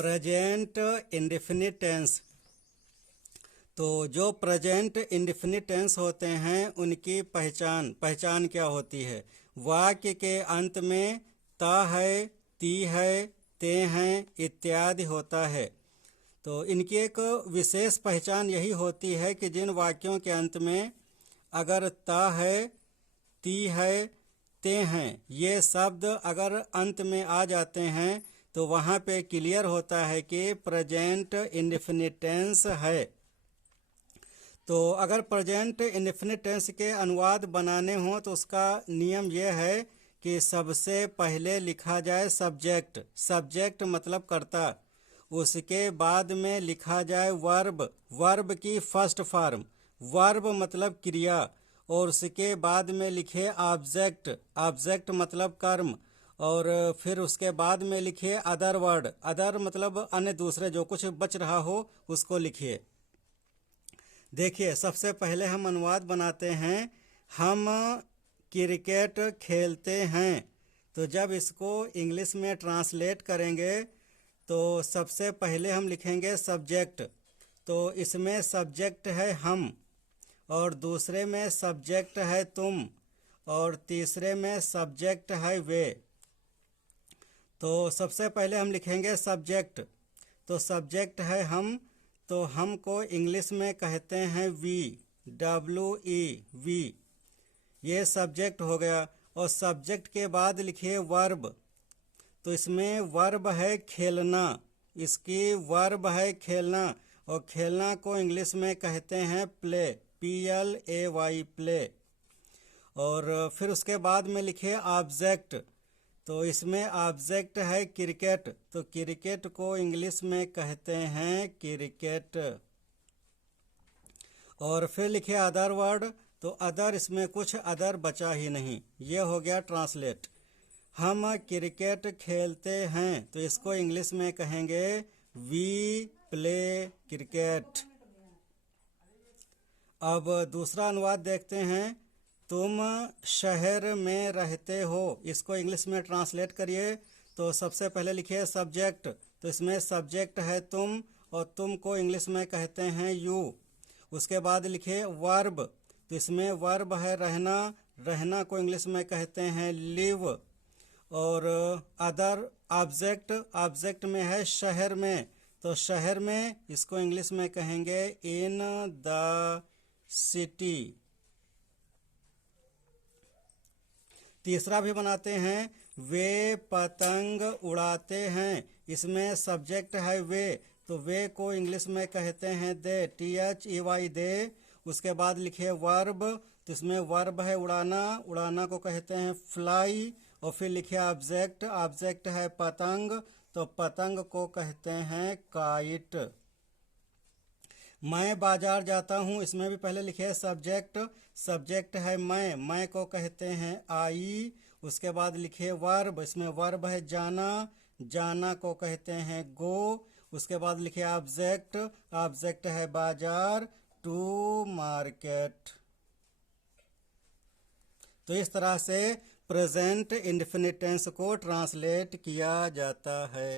Present indefinite tense. तो जो present indefinite tense होते हैं उनकी पहचान क्या होती है। वाक्य के अंत में ता है, ती है, ते हैं इत्यादि होता है। तो इनकी एक विशेष पहचान यही होती है कि जिन वाक्यों के अंत में अगर ता है, ती है, ते हैं ये शब्द अगर अंत में आ जाते हैं तो वहाँ पे क्लियर होता है कि प्रेजेंट इंडेफिनिट टेंस है। तो अगर प्रेजेंट इंडेफिनिट टेंस के अनुवाद बनाने हों तो उसका नियम यह है कि सबसे पहले लिखा जाए सब्जेक्ट मतलब कर्ता, उसके बाद में लिखा जाए वर्ब की फर्स्ट फॉर्म, वर्ब मतलब क्रिया, और उसके बाद में लिखे ऑब्जेक्ट मतलब कर्म, और फिर उसके बाद में लिखिए अदर मतलब अन्य दूसरे जो कुछ बच रहा हो उसको लिखिए। देखिए सबसे पहले हम अनुवाद बनाते हैं। हम क्रिकेट खेलते हैं। तो जब इसको इंग्लिश में ट्रांसलेट करेंगे तो सबसे पहले हम लिखेंगे सब्जेक्ट। तो इसमें सब्जेक्ट है हम, और दूसरे में सब्जेक्ट है तुम, और तीसरे में सब्जेक्ट है वे। तो सबसे पहले हम लिखेंगे सब्जेक्ट। तो सब्जेक्ट है हम, तो हम को इंग्लिश में कहते हैं वी। ये सब्जेक्ट हो गया। और सब्जेक्ट के बाद लिखिए वर्ब। तो इसमें वर्ब है खेलना, इसकी वर्ब है खेलना, और खेलना को इंग्लिश में कहते हैं PLAY प्ले। और फिर उसके बाद में लिखिए ऑब्जेक्ट। तो इसमें ऑब्जेक्ट है क्रिकेट, तो क्रिकेट को इंग्लिश में कहते हैं क्रिकेट। और फिर लिखिए अदर वर्ड। तो अदर, इसमें कुछ अदर बचा ही नहीं, ये हो गया ट्रांसलेट। हम क्रिकेट खेलते हैं तो इसको इंग्लिश में कहेंगे वी प्ले क्रिकेट। अब दूसरा अनुवाद देखते हैं। तुम शहर में रहते हो, इसको इंग्लिश में ट्रांसलेट करिए। तो सबसे पहले लिखिए सब्जेक्ट। तो इसमें सब्जेक्ट है तुम, और तुम को इंग्लिश में कहते हैं यू। उसके बाद लिखिए वर्ब। तो इसमें वर्ब है रहना, रहना को इंग्लिश में कहते हैं लिव। और अदर ऑब्जेक्ट में है शहर में, तो शहर में इसको इंग्लिश में कहेंगे इन द सिटी। तीसरा भी बनाते हैं। वे पतंग उड़ाते हैं, इसमें सब्जेक्ट है वे, तो वे को इंग्लिश में कहते हैं दे, THEY दे। उसके बाद लिखिए वर्ब। तो इसमें वर्ब है उड़ाना को कहते हैं फ्लाई। और फिर लिखिए ऑब्जेक्ट है पतंग, तो पतंग को कहते हैं काइट। मैं बाजार जाता हूँ, इसमें भी पहले लिखिए सब्जेक्ट है मैं को कहते हैं आई। उसके बाद लिखिए वर्ब, इसमें वर्ब है जाना को कहते हैं गो। उसके बाद लिखिए ऑब्जेक्ट है बाजार, टू मार्केट। तो इस तरह से प्रेजेंट इंडेफिनिट टेंस को ट्रांसलेट किया जाता है।